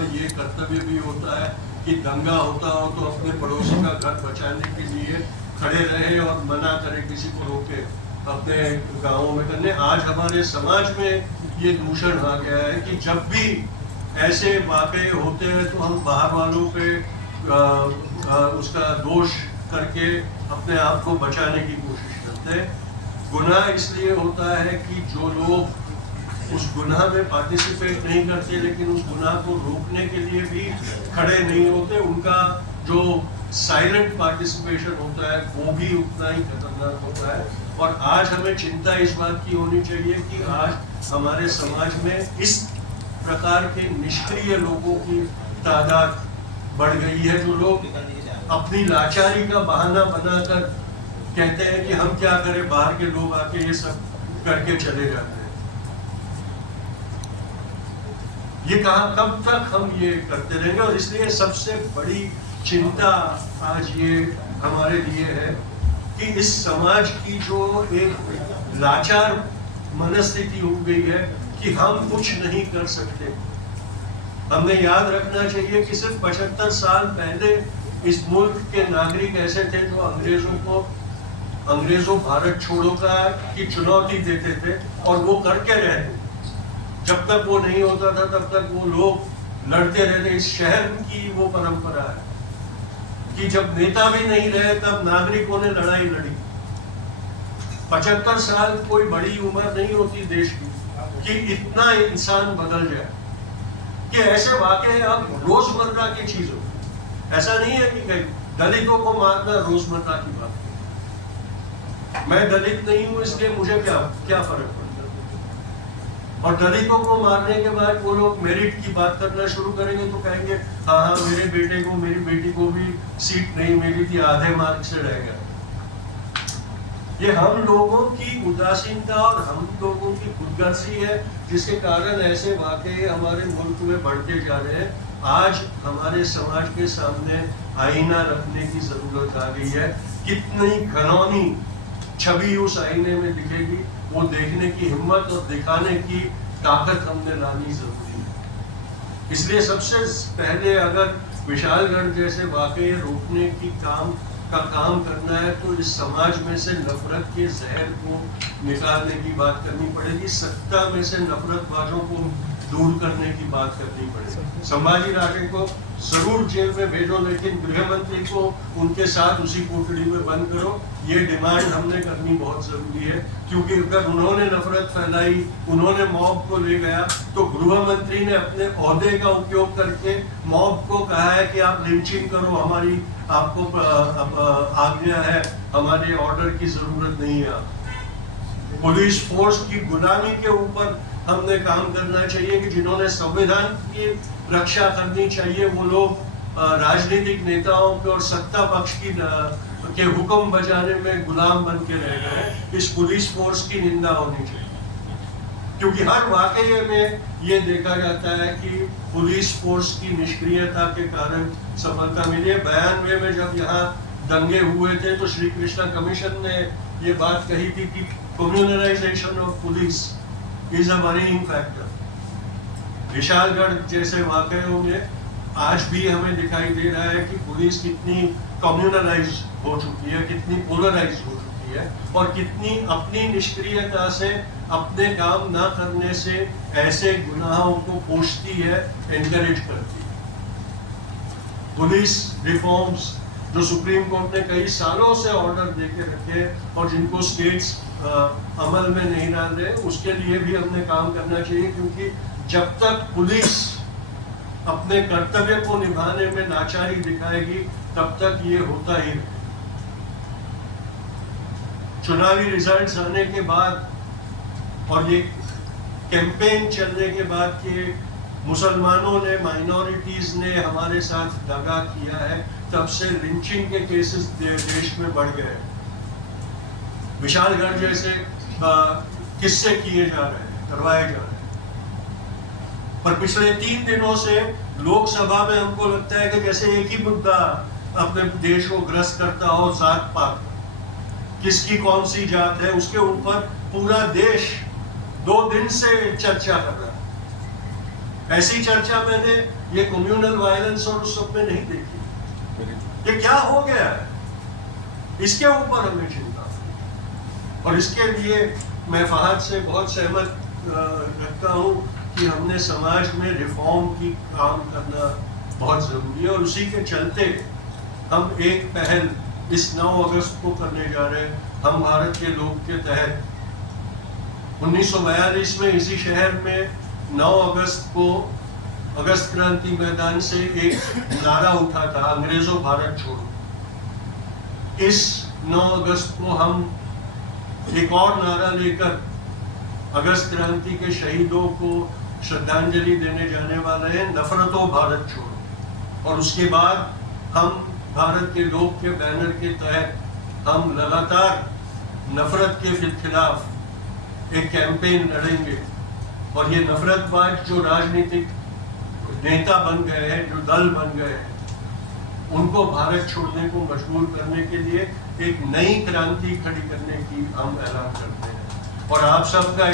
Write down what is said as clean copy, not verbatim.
ऊपर ये कर्तव्य भी होता है कि दंगा होता हो तो अपने पड़ोसी का घर बचाने के लिए खड़े रहे और मना करे, किसी को रोके अपने गांवों में करने। आज हमारे समाज में ये दूषण आ गया है कि जब भी ऐसे वाक़े होते हैं तो हम बाहर वालों पे उसका दोष करके अपने आप को बचाने की कोशिश करते हैं। गुनाह इसलिए होता है कि जो लोग उस गुनाह में पार्टिसिपेट नहीं करते लेकिन उस गुनाह को रोकने के लिए भी खड़े नहीं होते, उनका जो साइलेंट पार्टिसिपेशन होता है वो भी उतना ही खतरनाक होता है। और आज हमें चिंता इस बात की होनी चाहिए कि आज हमारे समाज में इस प्रकार के निष्क्रिय लोगों की तादाद बढ़ गई है, जो लोग अपनी लाचारी का बहाना बनाकर कहते हैं कि हम क्या करें, बाहर के लोग आके ये सब करके चले जाते हैं। ये कब तक हम ये करते रहेंगे? और इसलिए सबसे बड़ी चिंता आज ये हमारे लिए है कि इस समाज की जो एक लाचार मनस्थिति हो गई है कि हम कुछ नहीं कर सकते। हमें याद रखना चाहिए कि सिर्फ 75 साल पहले इस मुल्क के नागरिक ऐसे थे जो अंग्रेजों भारत छोड़ो की चुनौती देते थे और वो करके रहते। जब तक वो नहीं होता था तब तक वो लोग लड़ते रहते। इस शहर की वो परंपरा है कि जब नेता भी नहीं रहे तब नागरिकों ने लड़ाई लड़ी। 75 साल कोई बड़ी उम्र नहीं होती देश की कि इतना इंसान बदल जाए, कि ऐसे वाकये अब रोजमर्रा की चीज हो। ऐसा नहीं है कि दलितों को मारना रोजमर्रा की बात है। मैं दलित नहीं हूं इसलिए मुझे क्या फर्क पड़ता है। और दलितों को मारने के बाद वो लोग मेरिट की बात करना शुरू करेंगे तो कहेंगे हाँ मेरे बेटे को मेरी बेटी को भी सीट नहीं मिली थी, आधे मार्क से रह गया। ये हम लोगों की उदासीनता और हम लोगों की खुदगर्जी है जिसके कारण ऐसे वाकये हमारे मुल्क में बढ़ते जा रहे हैं। आज हमारे समाज के सामने आईना रखने की जरूरत आ गई है। कितनी घिनौनी छवि उस आईने में दिखेगी वो देखने की हिम्मत और दिखाने की ताकत हमने लानी जरूरी है। इसलिए सबसे पहले अगर विशालगढ़ जैसे वाकये रोकने की काम करना है तो इस समाज में से नफरत के जहर को निकालने की बात करनी पड़ेगी। सत्ता में से नफरतबाजों को दूर करने की बात करनी पड़ेगी। संभाजी राजे को जरूर जेल में भेजो लेकिन गृह मंत्री को उनके साथ उसी कोठड़ी में बंद करो। ये डिमांड हमने करनी बहुत जरूरी है क्योंकि अगर उन्होंने नफरत फैलाई, उन्होंने मॉब को ले गया तो गृह मंत्री ने अपने ओहदे का उपयोग करके मॉब को कहा है कि आप लिंचिंग करो, हमारी आपको आज्ञा है, हमारे ऑर्डर की जरूरत नहीं है। पुलिस फोर्स की गुलामी के ऊपर हमने काम करना चाहिए कि जिन्होंने संविधान की रक्षा करनी चाहिए वो लोग राजनीतिक नेताओं के और सत्ता पक्ष के हुक्म बजाने में गुलाम बन के रह गए। इस पुलिस फोर्स की निंदा होनी चाहिए क्योंकि हर वाकये में ये देखा जाता है कि पुलिस फोर्स की निष्क्रियता के कारण सफलता मिली है। 92 में जब यहाँ दंगे हुए थे तो श्री कृष्णा कमीशन ने ये बात कही थी कि communalisation of police is a worrying factor. Vishalgarh जैसे वाकयों में आज भी हमें दिखाई दे रहा है कि पुलिस कितनी कम्युनलाइज हो चुकी है, कितनी पोलराइज हो चुकी है और कितनी अपनी निष्क्रियता से, अपने काम ना करने से ऐसे गुनाहों को पोषती है, एनकरेज करती है। पुलिस रिफॉर्म्स जो सुप्रीम कोर्ट ने कई सालों से ऑर्डर देके रखे और जिनको स्टेट्स अमल में नहीं डाल रहे, उसके लिए भी हमने काम करना चाहिए क्योंकि जब तक पुलिस अपने कर्तव्य को निभाने में लाचारी दिखाएगी तब तक ये होता ही रहेगा। चुनावी रिजल्ट्स आने के बाद और ये कैंपेन चलने के बाद कि मुसलमानों ने, माइनॉरिटीज ने हमारे साथ दगा किया है, तब से लिंचिंग के केसेस देश में बढ़ गए। विशालगढ़ जैसे किस्से किए जा रहे हैं, करवाए जा रहे हैं। पर पिछले 3 दिनों से लोकसभा में हमको लगता है कि जैसे एक ही मुद्दा अपने देश को ग्रस्त करता हो, जात पात, किसकी कौन सी जात है, उसके ऊपर पूरा देश 2 दिन से चर्चा कर रहा है। ऐसी चर्चा मैंने ये कम्युनल वायलेंस और उस सब में नहीं देखी। ये क्या हो गया है, इसके ऊपर हमें चिंता है। और इसके लिए मैं फहद से बहुत सहमत रखता हूँ कि हमने समाज में रिफॉर्म की काम करना बहुत जरूरी है। और उसी के चलते हम एक पहल इस 9 अगस्त को करने जा रहे हैं। हम भारत के लोग के तहत 1942 में इसी शहर में 9 अगस्त को अगस्त क्रांति मैदान से एक नारा उठा था, अंग्रेजों भारत छोड़ो। इस 9 अगस्त को हम एक और नारा लेकर अगस्त क्रांति के शहीदों को श्रद्धांजलि देने जाने वाले हैं, नफरतों भारत छोड़ो। और उसके बाद हम भारत के लोग के बैनर के तहत हम लगातार नफरत के खिलाफ एक कैंपेन लड़ेंगे। और ये नफरतबाज जो राजनीतिक नेता बन गए हैं, जो दल बन गए हैं, उनको भारत छोड़ने को मजबूर करने के लिए एक नई क्रांति खड़ी करने की हम ऐलान करते हैं। और आप सबका